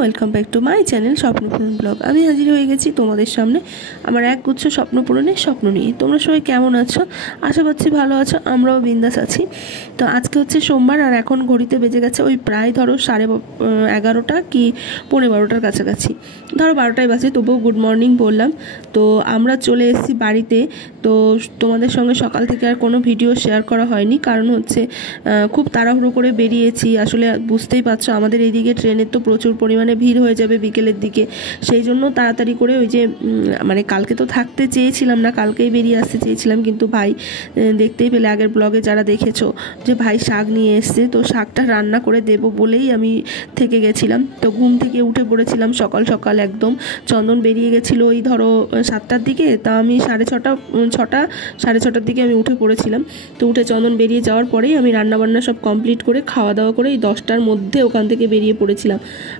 Welcome back to my channel Swapnapuran blog. আমি হাজির হয়ে গেছি তোমাদের সামনে আমার একগুচ্ছ স্বপ্নপূরণের স্বপ্ন নিয়ে। তোমরা সবাই কেমন আছো? আশা করছি ভালো আছো, আমরাও বিন্দাস আছি। তো আজকে হচ্ছে সোমবার, আর এখন ঘড়িতে বেজে গেছে ওই প্রায় ধরো 11:30 কি 12:15 কাছাকাছি, ধরো 12টায় বাজে। তবুও গুড মর্নিং বললাম। তো আমরা চলে এসেছি বাড়িতে। তো তোমাদের সঙ্গে সকাল থেকে আর কোনো ভিডিও শেয়ার করা হয়নি, কারণ হচ্ছে খুব তাড়াহুড়ো করে বেরিয়েছি। আসলে বুঝতেই পারছো আমাদের এইদিকে ট্রেনের তো প্রচুর পরিমাণে ভিড় হয়ে যাবে বিকেলের দিকে, সেই জন্য তাড়াতাড়ি করে ওই যে মানে কালকে তো থাকতে চেয়েছিলাম না, কালকেই বেরিয়ে আসতে চেয়েছিলাম, কিন্তু ভাই দেখতেই পেলে আগের ব্লগে যারা দেখেছো যে ভাই শাক নিয়ে এসছে, তো শাকটা রান্না করে দেবো বলেই আমি থেকে গেছিলাম। তো ঘুম থেকে উঠে পড়েছিলাম সকাল সকাল একদম। চন্দন বেরিয়ে গেছিলো ওই ধরো 7টার দিকে, তা আমি 6:30 দিকে আমি উঠে পড়েছিলাম। তো উঠে চন্দন বেরিয়ে যাওয়ার পরেই আমি রান্নাবান্না সব কমপ্লিট করে খাওয়া দাওয়া করে এই 10টার মধ্যে ওখান থেকে বেরিয়ে পড়েছিলাম।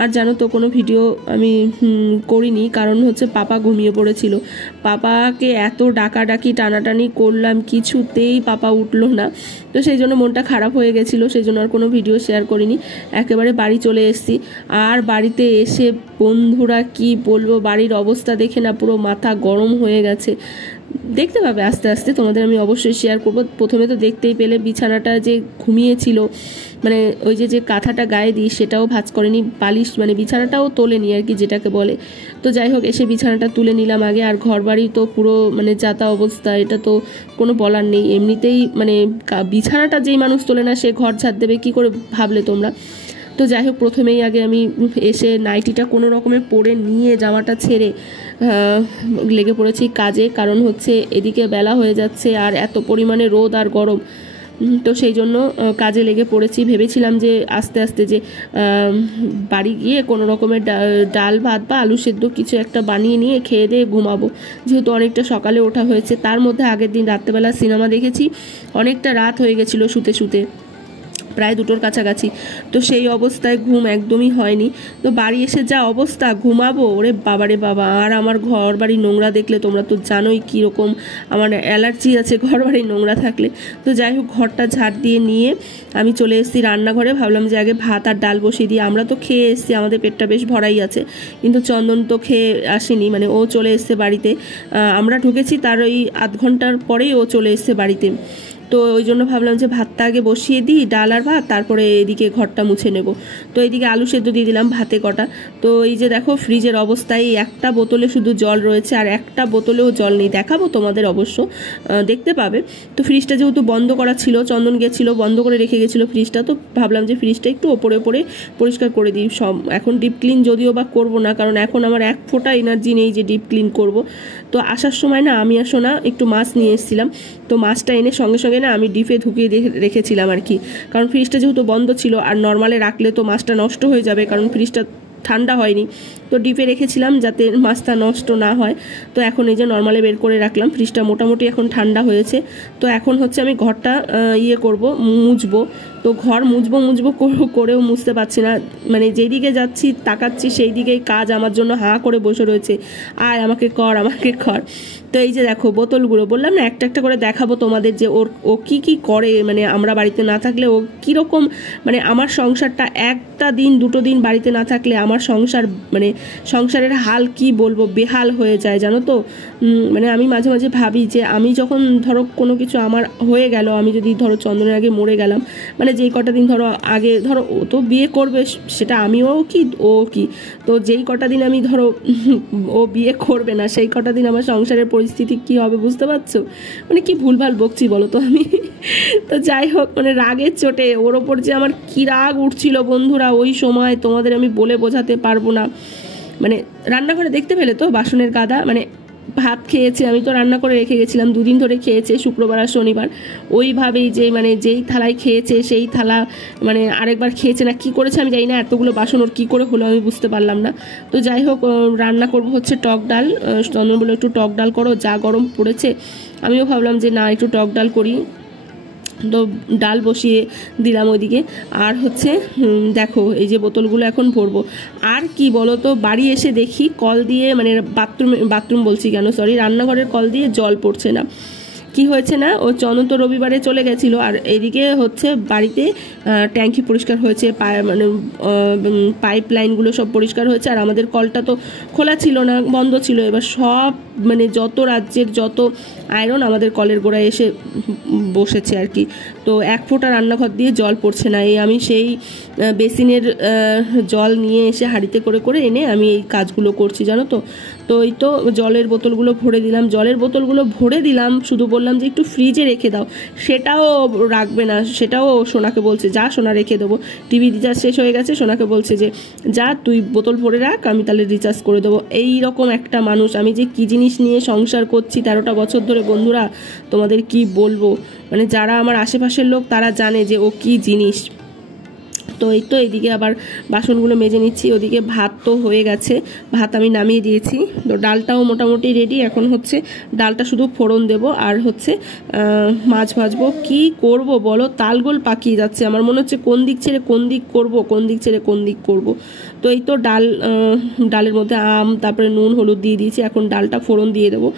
আর জানো তো কোনো ভিডিও আমি করিনি, কারণ হচ্ছে পাপা ঘুমিয়ে পড়েছিল। পাপাকে এত ডাকাডাকি টানাটানি করলাম, কিছুতেই পাপা উঠলো না। তো সেই জন্য মনটা খারাপ হয়ে গেছিলো, সেই জন্য আর কোনো ভিডিও শেয়ার করিনি। একেবারে বাড়ি চলে এসেছি। আর বাড়িতে এসে বন্ধুরা কি বলবো, বাড়ির অবস্থা দেখে না পুরো মাথা গরম হয়ে গেছে। দেখতে পাবে আস্তে আস্তে, তোমাদের আমি অবশ্যই শেয়ার করব। প্রথমে তো দেখতেই পেলে বিছানাটা যে ঘুমিয়েছিল, মানে ওই যে কাঁথাটা গায়ে দিই সেটাও ভাঁজ করেনি, বালিশ মানে বিছানাটাও তোলেনি আর কি, যেটাকে বলে। তো যাই হোক, এসে বিছানাটা তুলে নিলাম আগে। আর ঘর বাড়ি তো পুরো মানে যাতা অবস্থা, এটা তো কোনো বলার নেই। এমনিতেই মানে বিছানাটা যেই মানুষ তোলে না সে ঘর ঝাড় দেবে কি করে, ভাবলে তোমরা? তো যাই হোক, প্রথমেই আগে আমি এসে নাইটিটা কোনো রকমে পরে নিয়ে জামাটা ছেড়ে লেগে পড়েছি কাজে, কারণ হচ্ছে এদিকে বেলা হয়ে যাচ্ছে আর এত পরিমাণে রোদ আর গরম। তো সেই জন্য কাজে লেগে পড়েছি। ভেবেছিলাম যে আস্তে আস্তে যে বাড়ি গিয়ে কোনো রকমের ডাল ভাত বা আলু সেদ্ধ কিছু একটা বানিয়ে নিয়ে খেয়ে দিয়ে ঘুমাবো, যেহেতু অনেকটা সকালে ওঠা হয়েছে। তার মধ্যে আগের দিন রাত্রেবেলা সিনেমা দেখেছি, অনেকটা রাত হয়ে গেছিলো শুতে শুতে, প্রায় 2টোর কাছাকাছি। তো সেই অবস্থায় ঘুম একদমই হয়নি। তো বাড়ি এসে যা অবস্থা, ঘুমাবো, ওরে বাবারে বাবা। আর আমার ঘর বাড়ি নোংরা দেখলে তোমরা তো জানোই কীরকম আমার অ্যালার্জি আছে ঘর বাড়ি নোংরা থাকলে। তো যাই হোক, ঘরটা ঝাড় দিয়ে নিয়ে আমি চলে এসেছি রান্নাঘরে। ভাবলাম যে আগে ভাত আর ডাল বসিয়ে দিই। আমরা তো খেয়ে এসেছি, আমাদের পেটটা বেশ ভরাই আছে, কিন্তু চন্দন তো খেয়ে আসেনি, মানে ও চলে এসছে বাড়িতে। আমরা ঢুকেছি তার ওই আধ ঘন্টার পরেই ও চলে এসছে বাড়িতে। তো ওই জন্য ভাবলাম যে ভাতটা আগে বসিয়ে দিই, ডাল আর ভাত, তারপরে এদিকে ঘরটা মুছে নেব। তো এইদিকে আলু সেদ্ধ দিয়ে দিলাম ভাতে কটা। তো এই যে দেখো ফ্রিজের অবস্থায় একটা বোতলে শুধু জল রয়েছে, আর একটা বোতলেও জল নেই। দেখাবো তোমাদের, অবশ্য দেখতে পাবে। তো ফ্রিজটা যেহেতু বন্ধ করা ছিল, চন্দন গেছিলো বন্ধ করে রেখে গেছিলো ফ্রিজটা, তো ভাবলাম যে ফ্রিজটা একটু ওপরে ওপরে পরিষ্কার করে দিই সব। এখন ডিপ ক্লিন যদিও বা করবো না, কারণ এখন আমার এক ফোঁটা এনার্জি নেই যে ডিপ ক্লিন করব। তো আসার সময় না আমি আসো না একটু মাছ নিয়ে এসেছিলাম, তো মাছটা এনে সঙ্গে সঙ্গে না আমি ডিপে ঢুকিয়ে রেখেছিলাম আর কি, কারণ ফ্রিজটা যেহেতু বন্ধ ছিল। আর নর্মালে রাখলে তো মাছটা নষ্ট হয়ে যাবে, কারণ ফ্রিজটা ঠান্ডা হয়নি। তো ডিপে রেখেছিলাম যাতে মাছটা নষ্ট না হয়। তো এখন এই যে নর্মালে বের করে রাখলাম, ফ্রিজটা মোটামুটি এখন ঠান্ডা হয়েছে। তো এখন হচ্ছে আমি ঘরটা করব, মুছবো। তো ঘর মুছবো করেও মুছতে পারছি না, মানে যেদিকে যাচ্ছি তাকাচ্ছি সেই দিকেই কাজ আমার জন্য হাঁ করে বসে রয়েছে, আয় আমাকে কর আমাকে কর। তো এই যে দেখো বোতলগুলো, বললাম না একটা একটা করে দেখাবো তোমাদের যে ও কি করে, মানে আমরা বাড়িতে না থাকলে ও কীরকম, মানে আমার সংসারটা একটা দিন 2টো দিন বাড়িতে না থাকলে আমার সংসার, মানে সংসারের হাল কি বলবো, বেহাল হয়ে যায় জানো তো। মানে আমি মাঝে মাঝে ভাবি যে আমি যখন ধরো কোনো কিছু আমার হয়ে গেল, আমি যদি ধরো চন্দনের আগে মরে গেলাম, মানে যেই কটা দিন ধরো আগে, ধরো ও তো বিয়ে করবে সেটা আমিও কি ও কি, তো যেই কটা দিন আমি ধরো ও বিয়ে করবে না, সেই কটা দিন আমার সংসারের পরিস্থিতি কি হবে বুঝতে পারছো? মানে কি ভুলভাল বকছি বলো তো আমি। তো যাই হোক, মানে রাগের চোটে ওর ওপর যে আমার কি রাগ উঠছিল বন্ধুরা ওই সময়, তোমাদের আমি বলে বোঝাতে পারবো না। মানে রান্নাঘরে দেখতে পেলে তো বাসনের গাদা, মানে ভাত খেয়েছে, আমি তো রান্না করে রেখে গেছিলাম, 2 দিন ধরে খেয়েছে, শুক্রবার আর শনিবার। ওইভাবেই যে মানে যেই থালায় খেয়েছে সেই থালা মানে আরেকবার খেয়েছে না কি করেছে আমি জানি না, এতগুলো বাসন ওর কী করে হলো আমি বুঝতে পারলাম না। তো যাই হোক, রান্না করব হচ্ছে টক ডাল। চন্দন বলে একটু টক ডাল করো, যা গরম পড়েছে। আমিও ভাবলাম যে না একটু টক ডাল করি, তো ডাল বসিয়ে দিলাম ওইদিকে। আর হচ্ছে দেখো এই যে বোতলগুলো এখন ভরবো। আর কি বলো তো, বাড়ি এসে দেখি কল দিয়ে, মানে বাথরুম বলছি কেন, সরি, রান্নাঘরের কল দিয়ে জল পড়ছে না। কি হয়েছে না, ও চন্দন তো রবিবারে চলে গেছিলো, আর এদিকে হচ্ছে বাড়িতে ট্যাঙ্কি পরিষ্কার হয়েছে, মানে পাইপ লাইনগুলো সব পরিষ্কার হয়েছে, আর আমাদের কলটা তো খোলা ছিল না, বন্ধ ছিল। এবার সব মানে যত রাজ্যের যত আয়রন আমাদের কলের গোড়ায় এসে বসেছে আর কি। তো এক ফোঁটা রান্নাঘর দিয়ে জল পড়ছে না। এই আমি সেই বেসিনের জল নিয়ে এসে হাঁড়িতে করে করে এনে আমি এই কাজগুলো করছি, জানো তো। তো এই তো জলের বোতলগুলো ভরে দিলাম, জলের বোতলগুলো ভরে দিলাম, শুধু বললাম যে একটু ফ্রিজে রেখে দাও, সেটাও রাখবে না, সেটাও সোনাকে বলছে যা সোনা রেখে দেবো, টিভি রিচার্জ শেষ হয়ে গেছে, সোনাকে বলছে যে যা তুই বোতল ভরে রাখ, আমি তাহলে রিচার্জ করে দেবো। এই রকম একটা মানুষ। আমি যে কী জিনিস নিয়ে সংসার করছি 13টা বছর ধরে বন্ধুরা, তোমাদের কি বলবো, মানে যারা আমার আশেপাশের লোক তারা জানে যে ও কি জিনিস। তো এই তো এইদিকে আবার বাসনগুলো মেজে নিচ্ছি, ওদিকে ভাত তো হয়ে গেছে, ভাত আমি নামিয়ে দিয়েছি। তো ডালটাও মোটামুটি রেডি, এখন হচ্ছে ডালটা শুধু ফোড়ন দেব আর হচ্ছে মাছ ভাজবো। কি করব বলো, তালগোল পাকিয়ে যাচ্ছে, আমার মনে হচ্ছে কোন দিক ছেড়ে কোন দিক করব, কোন দিক ছেড়ে কোন দিক করব। তো এই তো ডালের মধ্যে আম তারপরে নুন হলুদ দিয়ে দিয়েছি, এখন ডালটা ফোড়ন দিয়ে দেবো,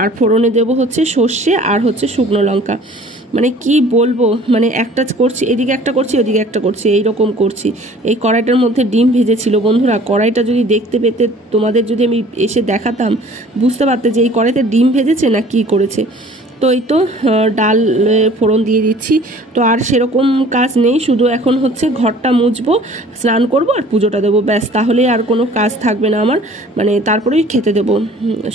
আর ফোড়নে দেবো হচ্ছে সর্ষে আর হচ্ছে শুকনো লঙ্কা। মানে কি বলবো, মানে একটা করছি এদিকে একটা করছি ওদিকে একটা করছি, এইরকম করছি। এই কড়াইটার মধ্যে ডিম ভেজেছিল বন্ধুরা, কড়াইটা যদি দেখতে পেতে, তোমাদের যদি আমি এসে দেখাতাম বুঝতে পারতে যে এই কড়াইতে ডিম ভেজেছে না কি করেছে। তো এই তো ডাল ফোড়ন দিয়ে দিচ্ছি। তো আর সেরকম কাজ নেই, শুধু এখন হচ্ছে ঘরটা মুছবো, স্নান করব আর পুজোটা দেবো, ব্যাস, তাহলে আর কোনো কাজ থাকবে না আমার, মানে তারপরেই খেতে দেবো।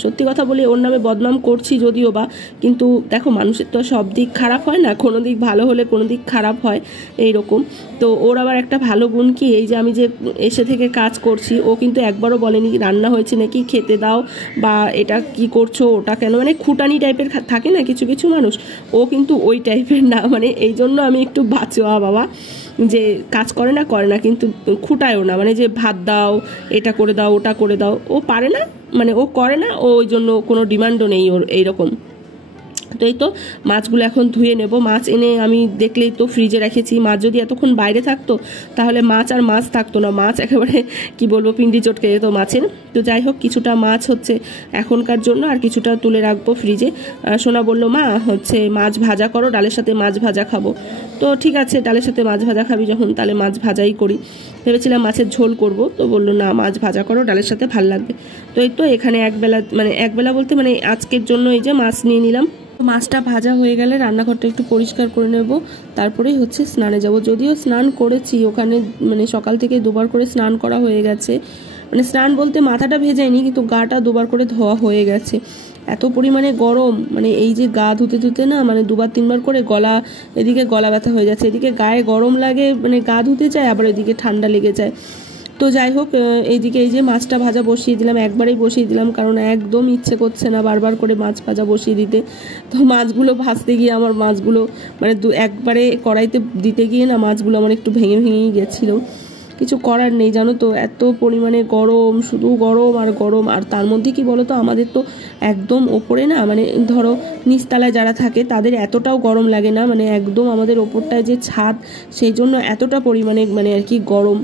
সত্যি কথা বলি ওর নামে বদনাম করছি যদিও বা, কিন্তু দেখো মানুষের তো সব দিক খারাপ হয় না, কোনো দিক ভালো হলে কোনো দিক খারাপ হয় এইরকম। তো ওর আবার একটা ভালো গুণ কি, এই যে আমি যে এসে থেকে কাজ করছি, ও কিন্তু একবারও বলেনি রান্না হয়েছে নাকি, খেতে দাও, বা এটা কি করছো ওটা কেন, মানে খুঁটানি টাইপের থাকে না কিছু কিছু মানুষ, ও কিন্তু ওই টাইপের না। মানে এই জন্য আমি একটু বাঁচোয়া বাবা, যে কাজ করে না কিন্তু খুঁটায়ও না, মানে যে ভাত দাও, এটা করে দাও, ওটা করে দাও, ও পারে না, মানে ও করে না, ও ওই জন্য কোনো ডিমান্ডও নেই ওর এইরকম। তো এই তো মাছগুলো এখন ধুয়ে নেব। মাছ এনে আমি দেখলেই তো ফ্রিজে রেখেছি, মাছ যদি এতক্ষণ বাইরে থাকতো তাহলে মাছ আর মাছ থাকতো না, মাছ একেবারে কি বলবো পিন্ডি চটকে যেত মাছের। তো যাই হোক, কিছুটা মাছ হচ্ছে এখনকার জন্য আর কিছুটা তুলে রাখবো ফ্রিজে। সোনা বললো মা হচ্ছে মাছ ভাজা করো, ডালের সাথে মাছ ভাজা খাবো। তো ঠিক আছে, ডালের সাথে মাছ ভাজা খাবি যখন তাহলে মাছ ভাজাই করি। ভেবেছিলাম মাছের ঝোল করব, তো বললো না মাছ ভাজা করো, ডালের সাথে ভাল লাগবে। তো এই তো এখানে একবেলা বলতে মানে আজকের জন্য এই যে মাছ নিয়ে নিলাম। মাছটা ভাজা হয়ে গেলে রান্নাঘরটা একটু পরিষ্কার করে নেব, তারপরেই হচ্ছে স্নানে যাব। যদিও স্নান করেছি ওখানে, মানে সকাল থেকে দুবার করে স্নান করা হয়ে গেছে, মানে স্নান বলতে মাথাটা ভেজায়নি কিন্তু গাটা দুবার করে ধোয়া হয়ে গেছে। এত পরিমাণে গরম, মানে এই যে গা ধুতে ধুতে না মানে দুবার তিনবার করে এদিকে গলা ব্যথা হয়ে যাচ্ছে, এদিকে গায়ে গরম লাগে, মানে গা ধুতে যায়, আবার এদিকে ঠান্ডা লেগে যায়। তো যাই হোক, এইদিকে এই যে মাছটা ভাজা বসিয়ে দিলাম, একবারেই বসিয়ে দিলাম কারণ একদম ইচ্ছে করছে না বারবার করে মাছ ভাজা বসিয়ে দিতে। তো মাছগুলো ভাজতে গিয়ে আমার মাছগুলো মানে একবারে কড়াইতে দিতে গিয়ে না মাছগুলো আমার একটু ভেঙেই গেছিলো। কিছু করার নেই জানো তো, এত পরিমাণে গরম, শুধু গরম আর গরম। আর তার মধ্যে কি বলো তো, আমাদের তো একদম ওপরে না, মানে ধরো নিচতলায় যারা থাকে তাদের এতটাও গরম লাগে না, মানে একদম আমাদের ওপরটায় যে ছাদ সেই জন্য এতটা পরিমাণে মানে আর কি গরম।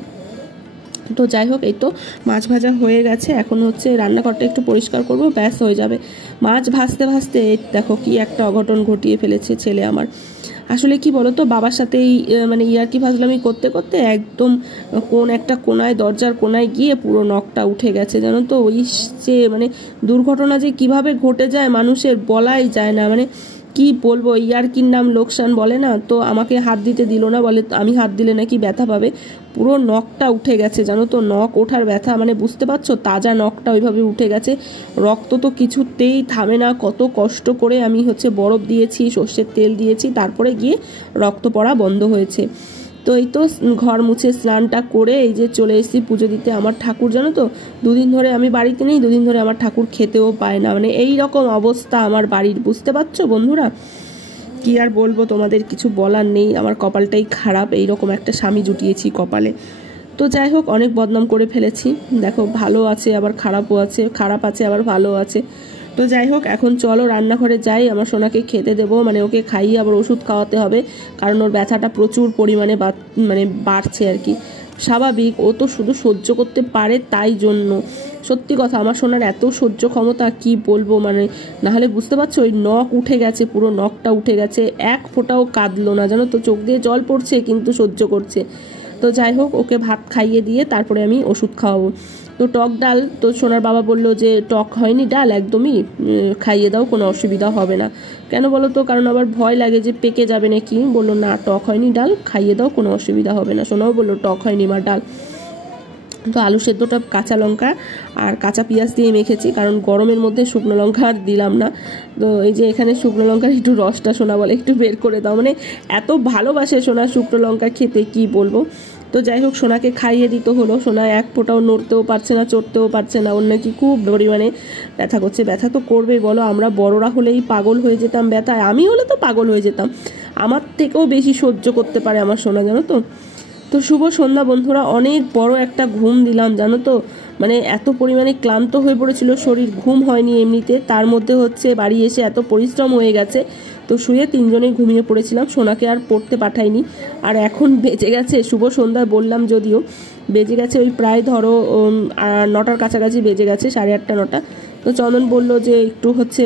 তো যাই হোক, এই তো মাছ ভাজা হয়ে গেছে, এখন হচ্ছে রান্নাঘরটা একটু পরিষ্কার করব, ব্যাস হয়ে যাবে। মাছ ভাজতে ভাজতে দেখো কি একটা অঘটন ঘটিয়ে ফেলেছে ছেলে আমার। আসলে কি বলতো, বাবার সাথেই মানে ইয়ার্কি ফাজলামি করতে করতে একদম কোন একটা কোনায়, দরজার কোনায় গিয়ে পুরো নখটা উঠে গেছে জানো তো। ওই যে মানে দুর্ঘটনা যে কিভাবে ঘটে যায় মানুষের বলাই যায় না, মানে কি বলবো, ইয়ার্কির নাম লোকসান বলে না। তো আমাকে হাত দিতে দিল না, বলে আমি হাত দিলে নাকি ব্যথা পাবে। পুরো নখটা উঠে গেছে জানো তো, নখ ওঠার ব্যথা, মানে বুঝতে পারছো, তাজা নখটা ওইভাবে উঠে গেছে। রক্ত তো কিছুতেই থামে না, কত কষ্ট করে আমি হচ্ছে বরফ দিয়েছি, সর্ষের তেল দিয়েছি, তারপরে গিয়ে রক্ত পড়া বন্ধ হয়েছে। তো এই তো ঘর মুছে স্নানটা করে এই যে চলে এসেছি পুজো দিতে। আমার ঠাকুর জানো তো, দুদিন ধরে আমি বাড়িতে নেই, দুদিন ধরে আমার ঠাকুর খেতেও পায় না, মানে এই রকম অবস্থা আমার বাড়ির, বুঝতে পারছো বন্ধুরা। কি আর বলবো, তোমাদের কিছু বলার নেই, আমার কপালটাই খারাপ, এই রকম একটা স্বামী জুটিয়েছি কপালে। তো যাই হোক, অনেক বদনাম করে ফেলেছি, দেখো ভালো আছে আবার খারাপও আছে, খারাপ আছে আবার ভালো আছে। তো যাই হোক, এখন চলো রান্নাঘরে যাই, আমার সোনাকে খেতে দেবো, মানে ওকে খাইয়ে আবার ওষুধ খাওয়াতে হবে, কারণ ওর ব্যথাটা প্রচুর পরিমাণে মানে বাড়ছে আর কি। স্বাভাবিক, ও তো শুধু সহ্য করতে পারে তাই জন্য। সত্যি কথা, আমার সোনার এত সহ্য ক্ষমতা কি বলবো, মানে নাহলে বুঝতে পারছো, ওই নখ উঠে গেছে, পুরো নখটা উঠে গেছে, এক ফোঁটাও কাঁদলো না জানো তো, চোখ দিয়ে জল পড়ছে কিন্তু সহ্য করছে। তো যাই হোক, ওকে ভাত খাইয়ে দিয়ে তারপরে আমি ওষুধ খাওয়াবো। তো টক ডাল, তো সোনার বাবা বললো যে টক হয়নি ডাল একদমই, খাইয়ে দাও, কোনো অসুবিধা হবে না। কেন বলো তো, কারণ আবার ভয় লাগে যে পেকে যাবে নাকি। বললো না, টক হয়নি ডাল, খাইয়ে দাও, কোনো অসুবিধা হবে না। সোনাও বললো টক হয়নি মা ডাল। তো আলু সেদ্ধটা কাঁচা লঙ্কা আর কাঁচা পেঁয়াজ দিয়ে মেখেছি, কারণ গরমের মধ্যে শুকনো লঙ্কা আর দিলাম না। তো এই যে এখানে শুকনো লঙ্কার একটু রসটা সোনা বলে একটু বের করে দাও, মানে এত ভালোবাসে সোনা শুকনো লঙ্কা খেতে, কি বলবো। তো যাই হোক, সোনাকে খাইয়ে দিতে হলো। সোনা এক ফোঁটাও নড়তেও পারছে না, চড়তেও পারছে না, ওর নাকি খুব পরিমাণে ব্যথা করছে। ব্যথা তো করবেই বলো, আমরা বড়রা হলেই পাগল হয়ে যেতাম ব্যথায়, আমি হলে তো পাগল হয়ে যেতাম। আমার থেকেও বেশি সহ্য করতে পারে আমার সোনা, জানো তো। তো শুভ সন্ধ্যা বন্ধুরা, অনেক বড় একটা ঘুম দিলাম জানো তো, মানে এত পরিমাণে ক্লান্ত হয়ে পড়েছিল শরীর, ঘুম হয়নি এমনিতে, তার মধ্যে হচ্ছে বাড়ি এসে এত পরিশ্রম হয়ে গেছে। তো শুয়ে তিনজনেই ঘুমিয়ে পড়েছিলাম, সোনাকে আর পড়তে পাঠাইনি। আর এখন বেজে গেছে, শুভ সন্ধ্যায় বললাম যদিও, বেজে গেছে ওই প্রায় ধরো 9টার কাছাকাছি বেজে গেছে, 8:30 9টা। তো চন্দন বলল যে একটু হচ্ছে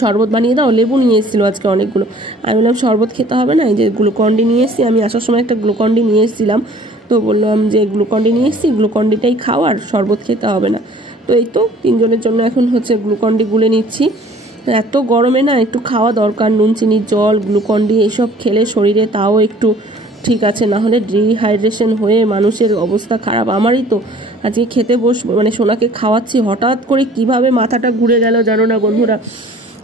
শরবত বানিয়ে দাও, লেবু নিয়ে এসেছিলো আজকে অনেকগুলো। আমি বললাম শরবত খেতে হবে না, এই যে গ্লুকন্ডি নিয়ে এসেছি, আমি আসার সময় একটা গ্লুকন্ডি নিয়ে এসেছিলাম। তো বললাম যে গ্লুকন্ডি নিয়ে এসেছি, গ্লুকন্ডিটাই খাও, আর শরবত খেতে হবে না। তো এই তো তিনজনের জন্য এখন হচ্ছে গ্লুকন্ডি গুলে নিচ্ছি। এত গরমে না একটু খাওয়া দরকার, নুন চিনি জল গ্লুকন্ডি এইসব খেলে শরীরে তাও একটু ঠিক আছে, না হলে ডিহাইড্রেশন হয়ে মানুষের অবস্থা খারাপ। আমারই তো আজকে খেতে বসবো, মানে সোনাকে খাওয়াচ্ছি, হঠাৎ করে কিভাবে মাথাটা ঘুরে গেল জানো না বন্ধুরা।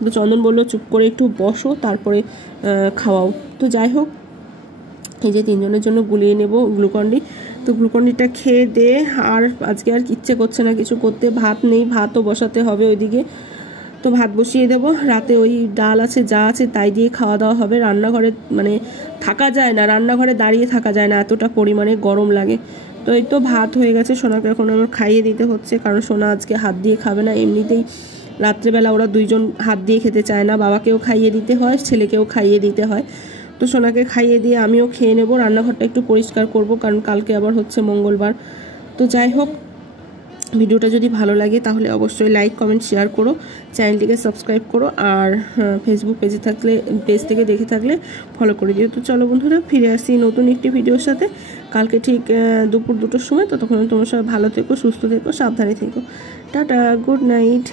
তো চন্দন বললো চুপ করে একটু বসো, তারপরে খাওয়াও। তো যাই হোক, এই যে তিনজনের জন্য গুলিয়ে নেব গ্লুকন্ডি। তো গ্লুকন্ডিটা খেয়ে দে, আর আজকে আর ইচ্ছে করছে না কিছু করতে, ভাত নেই, ভাতও বসাতে হবে ওইদিকে। তো ভাত বসিয়ে দেবো, রাতে ওই ডাল আছে যা আছে তাই দিয়ে খাওয়া দাওয়া হবে। রান্নাঘরে মানে থাকা যায় না, রান্নাঘরে দাঁড়িয়ে থাকা যায় না, এতটা পরিমাণে গরম লাগে। তো এই তো ভাত হয়ে গেছে, সোনাকে এখন আমার খাইয়ে দিতে হচ্ছে, কারণ সোনা আজকে হাত দিয়ে খাবে না। এমনিতেই রাত্রেবেলা ওরা দুইজন হাত দিয়ে খেতে চায় না, বাবাকেও খাইয়ে দিতে হয়, ছেলেকেও খাইয়ে দিতে হয়। তো সোনাকে খাইয়ে দিয়ে আমিও খেয়ে নেব, রান্নাঘরটা একটু পরিষ্কার করব, কারণ কালকে আবার হচ্ছে মঙ্গলবার। তো যাই হোক, ভিডিওটা যদি ভালো লাগে তাহলে অবশ্যই লাইক কমেন্ট শেয়ার করো, চ্যানেলটিকে সাবস্ক্রাইব করো, আর ফেসবুক পেজ থেকে দেখে থাকলে ফলো করে দিও। তো চলো বন্ধুরা, ফিরে আসি নতুন একটি ভিডিওর সাথে কালকে ঠিক দুপুর 2টোর সময়। ততক্ষণ তোমরা সবাই ভালো থেকো, সুস্থ থেকো, সাবধানে থেকো। Tata, good night.